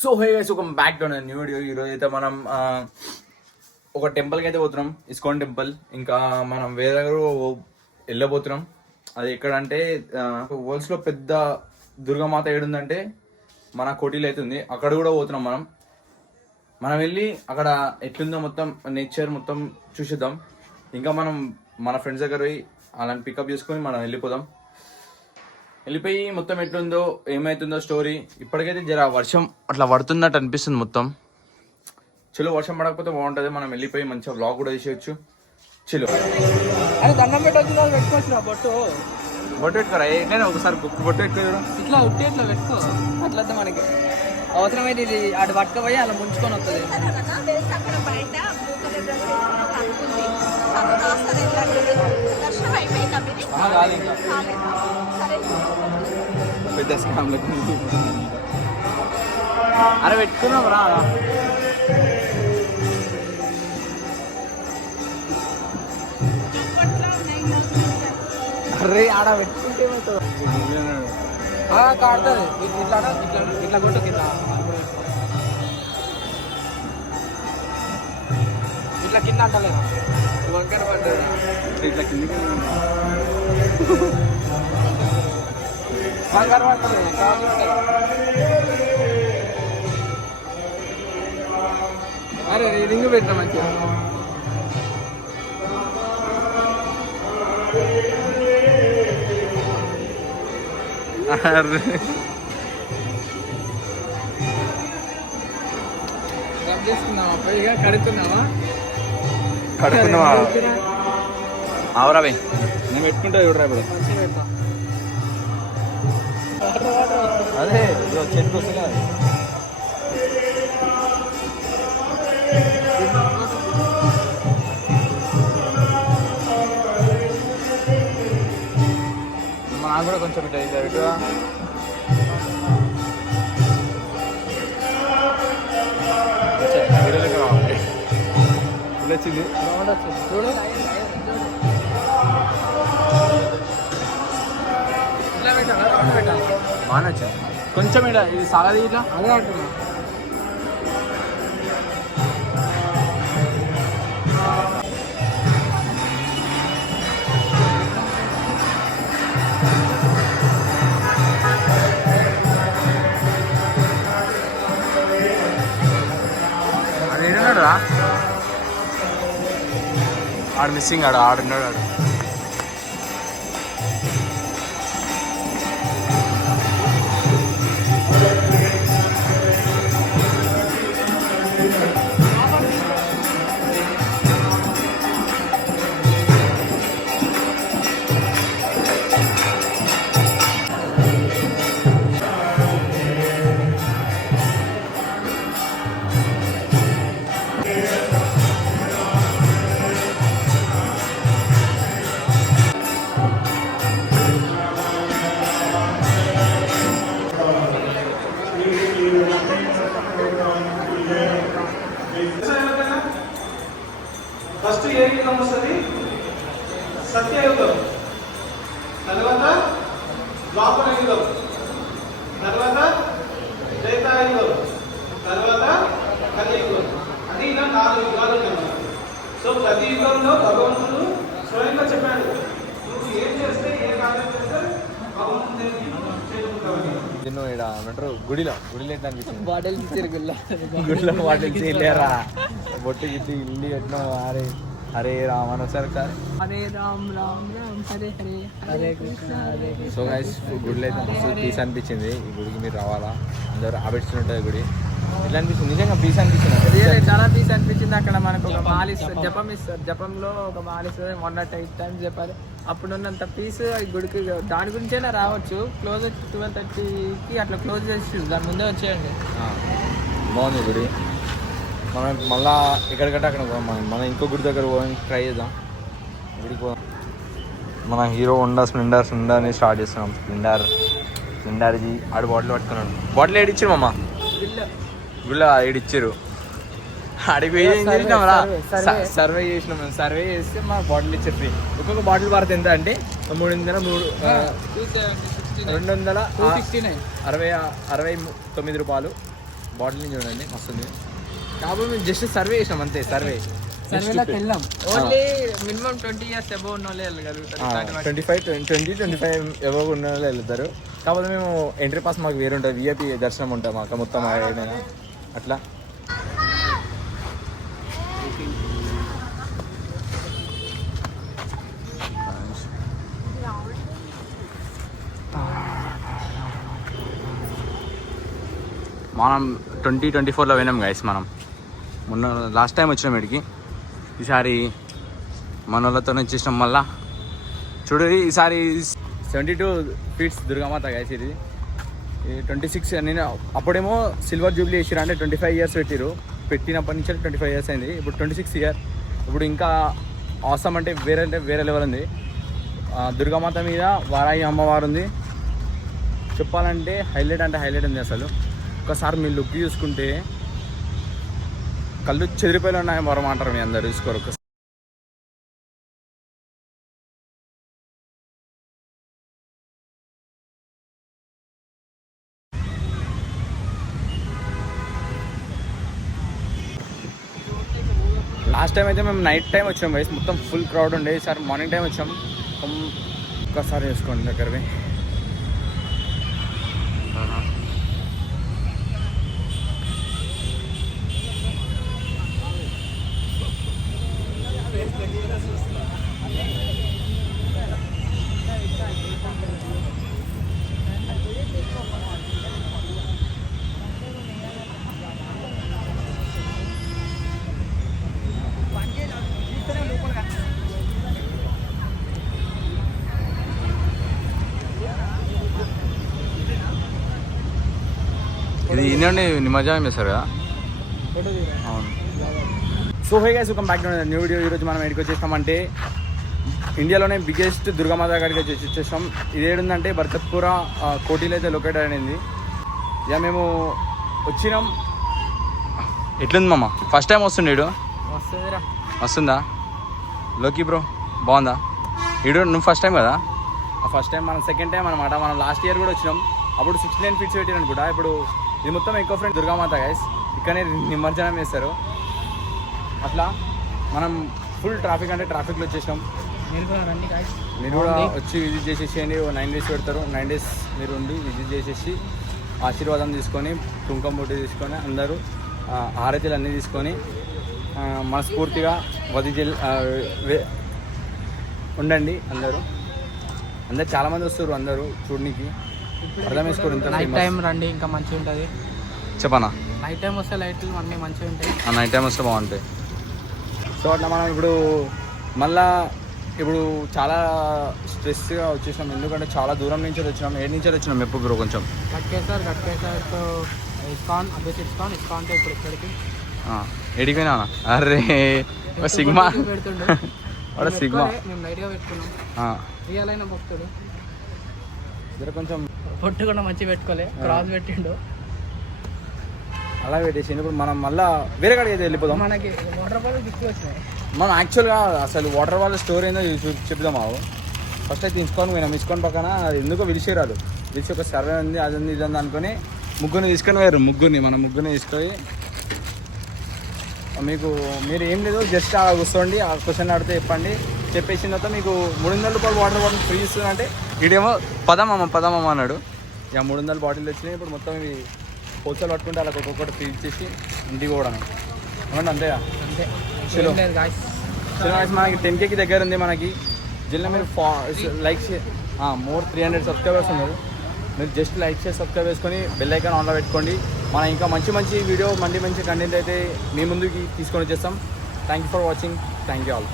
So hey guys, welcome back to new video. ఈరోజు అయితే మనం ఒక టెంపుల్కి అయితే పోతున్నాం, ఇస్కాన్ టెంపుల్. ఇంకా మనం వేరే దగ్గర వెళ్ళబోతున్నాం. అది ఎక్కడంటే వరల్డ్స్లో పెద్ద దుర్గామాత ఏడుందంటే మన కోటిలో అయితే ఉంది. అక్కడ కూడా పోతున్నాం మనం వెళ్ళి అక్కడ ఎట్లుందో మొత్తం నేచర్ మొత్తం చూసిద్దాం. ఇంకా మనం మన ఫ్రెండ్స్ దగ్గర పోయి అలాంటి పికప్ చేసుకొని మనం వెళ్ళిపోయి మొత్తం ఎట్లుందో ఏమైతుందో స్టోరీ. ఇప్పటికైతే జర వర్షం అట్లా పడుతున్నట్టు అనిపిస్తుంది మొత్తం. చలో, వర్షం పడకపోతే బాగుంటుంది. మనం వెళ్ళిపోయి మంచిగా వ్లాగ్ కూడా చేసేయచ్చు. చలో, అరే దండం పెట్టొచ్చు, పెట్టుకోవచ్చు బొట్టు పెట్టుకోరా. నేను ఒకసారి బొట్టు పెట్టుకో, ఇట్లా ఉట్టి ఇట్లా పెట్టుకో. అట్లా మనకి అవసరమైతే ఇది అటు పట్టుకపోయి అలా ముంచుకొని వస్తుంది. పెద్ద స్కామ్ అరే పెట్టుకున్నాం రా. అరే ఆడ పెట్టుకుంటే కాడుతుంది. ఇట్లా ఇట్లా ఇట్లా కొట్టు కింద, ఇట్లా కింద అంటలేదు వంకర పడ్డది. ఇట్లా కింద వంకర పడ్డది. అరే రింగ్ పెట్టినా మంచిగా. చేసుకున్నావా? పైగా కడుతున్నావా? అవరా భయ్, నేను పెట్టుకుంటా చూడరా. ఇప్పుడు అదే చెట్టు వస్తుంది. నాకు కూడా కొంచెం ఇటు ఇటుగా వచ్చింది. చూడు బాగా వచ్చింది. కొంచెం ఇట్లా ఇది సాగది ఇట్లా అదే అంటున్నా. అది ఏడున్నాడు రా, ఆడు మిస్సింగ్. ఆడున్నాడు. ఫస్ట్ ఏ యుగం వస్తుంది? సత్యయుగం, తర్వాత ద్వాపర యుగం, తర్వాత త్రేతాయుగం, తర్వాత కలియుగం. అది ఇలా 4 యుగాలు ఉన్నాయి. సో ప్రతి యుగంలో భగవంతుడు స్వయంగా చెప్పాడు, నువ్వు ఏం చేస్తే ఏ కార్యం చేస్తే భగవంతుడు చేరుకుంటావని. ఏమంటారు, గుడిలో ఎట్లా అనిపించింది? బాటిల్ ఇచ్చారు గుడిలో బాటిల్స్ వెళ్ళారా, బొట్టు గిట్టి ఇల్లు ఎట్లా. హరే రామ్ అని ఒకసారి. హరే రామ్ రామ్ రామ్ హరే హరే హరే కృష్ణ హరే కృష్ణ. సో గైస్, గుడిలో అయితే మస్తు పీస్ అనిపించింది. ఈ గుడికి మీరు రావాలా, అందరూ ఆబెట్టుంటుంది గుడి. ఎట్లా అనిపిస్తుంది? నిజంగా పీస్ అనిపిస్తుంది. చాలా పీస్ అనిపించింది. అక్కడ మనకు ఒక మాల ఇస్తారు, జపం ఇస్తారు. జపంలో ఒక మాల ఇస్తుంది. 108 times చెప్పాలి. అప్పుడున్నంత పీస్ ఈ గుడికి. దాని గురించైనా రావచ్చు. క్లోజ్ 12:30కి అట్లా క్లోజ్ చేసి దాని ముందే వచ్చేయండి. బాగుంది గుడి. మనం మళ్ళా ఎక్కడికంటే అక్కడ మనం ఇంకో గుడి దగ్గర పోవడానికి ట్రై చేద్దాం. గుడికి పోదాం. మన హీరో హోండా స్ప్లెండర్ని స్టార్ట్ చేస్తున్నాం. స్ప్లెండర్జీ ఆడు బాటిల్ పట్టుకున్నాడు. బాటిల్ ఏడిచ్చారు మమ్మ, గుళ్ళ ఏడిచ్చారు. అడిగి చేసినాం రా, సర్వే చేసినాం. మేము సర్వే చేస్తే మా బాటిల్ ఇచ్చారు ఫ్రీ. ఒక్కొక్క బాటిల్ పడితే ఎంత అంటే 269 రూపాయలు బాటిల్ని చూడండి మస్తుంది. కాబట్టి మేము జస్ట్ సర్వే చేసాం అంతే. సర్వేలోకి వెళ్ళాం. ఓన్లీ మినిమం 20 years అబౌవ్ ఉన్న వాళ్ళే వెళ్ళగలుగుతారు. 25 ఎవరో ఉన్న వాళ్ళు వెళ్తారు. కాకపోతే మేము ఎంట్రీ పాస్ మాకు వేరు ఉంటుంది, విఐపి దర్శనం ఉంటుంది మాకు మొత్తం ఏమైనా అట్లా. మనం 2024లో పోయినాం గైస్. మనం మొన్న లాస్ట్ టైం వచ్చినాం ఇక్కడికి. ఈసారి మన వాళ్ళతో వచ్చేసినాం మళ్ళా. చూడండి ఈసారి 72 feet దుర్గామాత గైస్. ఇది 26. నేను అప్పుడేమో సిల్వర్ జూబ్లీ వేసిరా అంటే 25 years పెట్టినప్పటి నుంచి 25 years అయింది. ఇప్పుడు 26 year. ఇప్పుడు ఇంకా అవసరం అంటే వేరే లెవెల్ ఉంది. దుర్గామాత మీద వారాయి అమ్మవారు ఉంది. చెప్పాలంటే హైలైట్ ఉంది అసలు. ఒకసారి మీ లుక్ చూసుకుంటే కళ్ళు చెదిరిపోయిన ఉన్నాయి మరమంటారు మీ అందరు చూసుకోరు. లాస్ట్ టైం అయితే మేము నైట్ టైం వచ్చాం వయసు, మొత్తం ఫుల్ క్రౌడ్ ఉండే. ఈసారి మార్నింగ్ టైం వచ్చాం. ఒక్కసారి చూసుకోండి దగ్గరవి. ఇది ఇన్నండి నిమజ్జనం చేస్తారు కదా. అవును. So hey guys, welcome back to new video. ఈరోజు మనం ఎక్కడికి వచ్చేస్తామంటే ఇండియాలోనే బిగ్గెస్ట్ దుర్గామాత కాడికి వచ్చేసాం. ఇది ఏడుందంటే బర్కత్పుర కోటిలో అయితే లొకేట్ అయింది. ఇక మేము వచ్చినాం. ఎట్లుంది మామ? ఫస్ట్ టైం వస్తుండేడు. వస్తుందా లోకి బ్రో? బాగుందా ఈడు? నువ్వు ఫస్ట్ టైం కదా? First time. మనం సెకండ్ టైం అనమాట. మనం లాస్ట్ ఇయర్ కూడా వచ్చినాం. అప్పుడు 69 feet పెట్టారు అనుకుంటా. ఇప్పుడు ఇది మొత్తం ఎక్కువ ఫ్రెండ్ దుర్గామాత గైస్. ఇక్కడనే నిమజ్జనం చేస్తారు. అట్లా మనం ఫుల్ ట్రాఫిక్ అంటే ట్రాఫిక్లో వచ్చేసినాం. మీరు కూడా వచ్చి విజిట్ చేసేసేయండి. 9 days పెడతారు. 9 days మీరు ఉండి విజిట్ చేసేసి ఆశీర్వాదం తీసుకొని కుంకుమ బొట్టు తీసుకొని అందరూ హారతీలు అన్నీ తీసుకొని మనస్ఫూర్తిగా ఉండండి. అందరూ చాలామంది వస్తారు. అందరూ చూడడానికి అర్థం చేసుకోరు. ఇంత నైట్ టైం రండి, ఇంకా మంచిగా ఉంటుంది. చెప్పనా? నైట్ టైం వస్తే లైట్లు అన్నీ మంచిగా ఉంటాయి. నైట్ టైం వస్తే బాగుంటాయి. సో అట్లా మనం మళ్ళా ఇప్పుడు చాలా స్ట్రెస్గా వచ్చేసాం. ఎందుకంటే చాలా దూరం నుంచి వచ్చినాం. 7 నుంచి వచ్చినాం. ఎప్పుడు బ్రో కొంచెం గట్కేసార్ ఇస్కాన్ ఇస్కాన్ ఇప్పుడు ఇక్కడికి ఎడిపోయినా. అరే సిగ్మా పెడుతుండే సిగ్మా మేము లైట్గా పెట్టుకున్నాం. రియల్ అయిన భక్తుడు కొంచెం పొట్టు కూడా మంచిగా పెట్టుకోలే, క్రాస్ పెట్టిండు. అలా పెట్టేసి ఇప్పుడు మనం మళ్ళీ వేరే కాడికి అయితే వెళ్ళిపోదాం. మనకి వాటర్ ఫాల్ దిక్కు వచ్చినాయి. మనం యాక్చువల్గా అసలు వాటర్ ఫాల్ స్టోర్ ఏందో చెప్దాం. ఫస్ట్ అయితే ఇస్కాన్ పక్కన ఎందుకో పిలిచి ఒక సర్వే ఉంది, అది ఉంది, ఇది ఉంది అనుకుని ముగ్గురిని తీసుకొని పోయారు. మనం ముగ్గురిని తీసుకొని మీరు ఏం లేదు జస్ట్ అలా కూర్చోండి, ఆ క్వశ్చన్ అడిగితే చెప్పండి. చెప్పేసిన తర్వాత మీకు 300 రూపాయలు వాటర్ బాటిల్ ఫ్రీ ఇస్తుంది. అంటే ఇదేమో పదమమ్మ అన్నాడు. ఇక 300 బాటిల్ వచ్చినాయి. ఇప్పుడు మొత్తం ఇవి హోల్సేల్ పట్టుకుంటే అలా ఒక్కొక్కటి ఫ్రీ ఇచ్చేసి ఇంటికి పోవడం ఏమంటే అంతేగా. చలో మనకి 10K దగ్గర ఉంది. మనకి జిల్లా మీరు లైక్ మోర్ 300 సబ్స్క్రైబర్స్ ఉన్నారు. మీరు జస్ట్ లైక్ చేసి సబ్స్క్రైబ్ చేసుకొని బెల్ ఐకాన్ ఆన్లో పెట్టుకోండి. మనం ఇంకా మంచి వీడియో మంచి కంటెంట్ అయితే మీ ముందుకి తీసుకొని వచ్చేస్తాం. Thank you for watching. Thank you all.